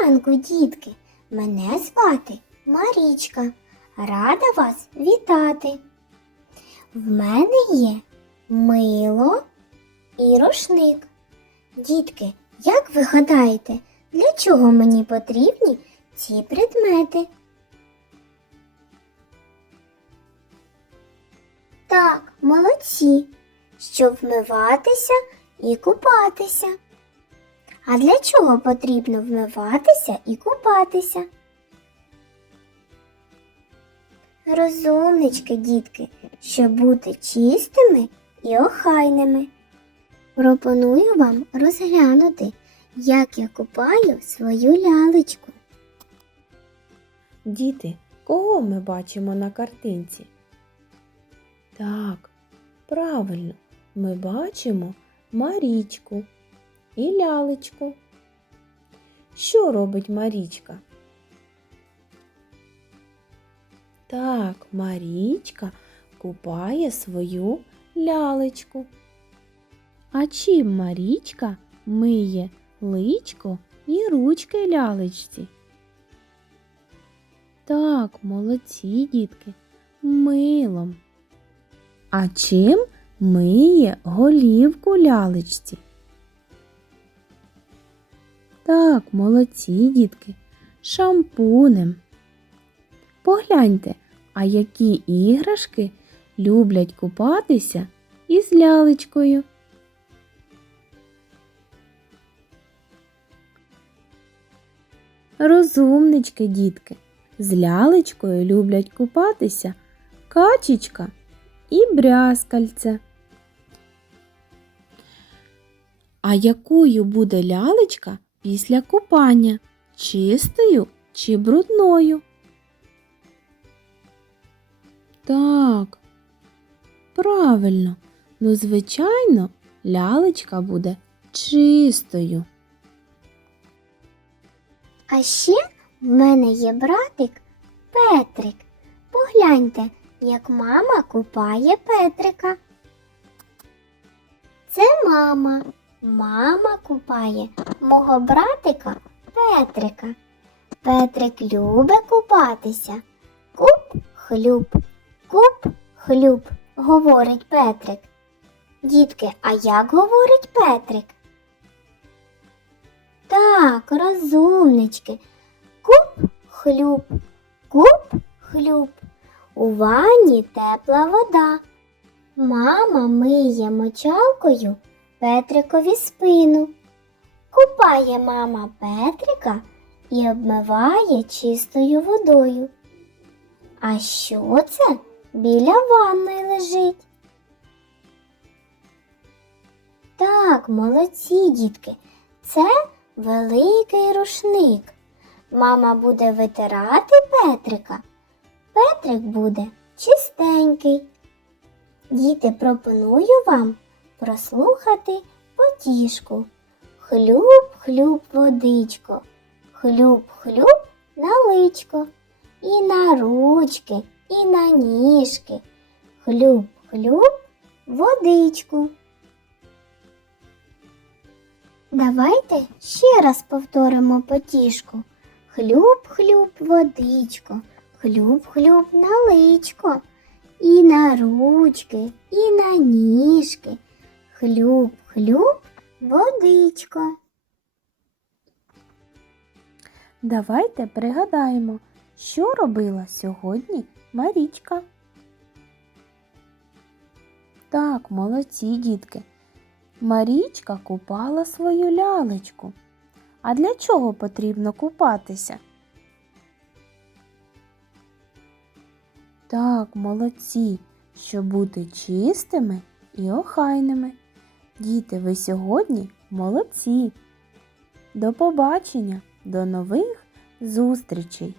Ранку, дітки! Мене звати Марічка. Рада вас вітати. В мене є мило і рушник. Дітки, як ви гадаєте, для чого мені потрібні ці предмети? Так, молодці, щоб вмиватися і купатися. А для чого потрібно вмиватися і купатися? Розумнички, дітки, щоб бути чистими і охайними. Пропоную вам розглянути, як я купаю свою лялечку. Діти, кого ми бачимо на картинці? Так, правильно, ми бачимо Марічку і лялечку. Що робить Марічка? Так, Марічка купає свою лялечку. А чим Марічка миє личко і ручки лялечці? Так, молодці, дітки, милом. А чим миє голівку лялечці? Так, молодці, дітки, шампунем. Погляньте, а які іграшки люблять купатися із лялечкою. Розумнички, дітки. З лялечкою люблять купатися качечка і брязкальце. А якою буде лялечка після купання? Чистою чи брудною? Так, правильно. Ну, звичайно, лялечка буде чистою. А ще в мене є братик Петрик. Погляньте, як мама купає Петрика. Це мама. Мама купає мого братика Петрика. Петрик любить купатися. Куп хлюб, куп хлюб, говорить Петрик. Дітки, а як говорить Петрик? Так, розумнички. Куп хлюб, куп хлюб. У ванні тепла вода. Мама миє мочалкою Петрикові спину. Купає мама Петрика і обмиває чистою водою. А що це біля ванної лежить? Так, молодці, дітки, це великий рушник. Мама буде витирати Петрика. Петрик буде чистенький. Діти, пропоную вам прослухати потішку. Хлюб-хлюб водичко, хлюб-хлюб на личко, і на ручки, і на ніжки. Хлюб-хлюб водичку. Давайте ще раз повторимо потішку. Хлюб-хлюб водичко, хлюб-хлюб на личко, і на ручки, і на ніжки. Хлюб-хлюб водичко. Давайте пригадаємо, що робила сьогодні Марічка. Так, молодці дітки. Марічка купала свою лялечку. А для чого потрібно купатися? Так, молодці, щоб бути чистими і охайними. Діти, ви сьогодні молодці. До побачення, до нових зустрічей!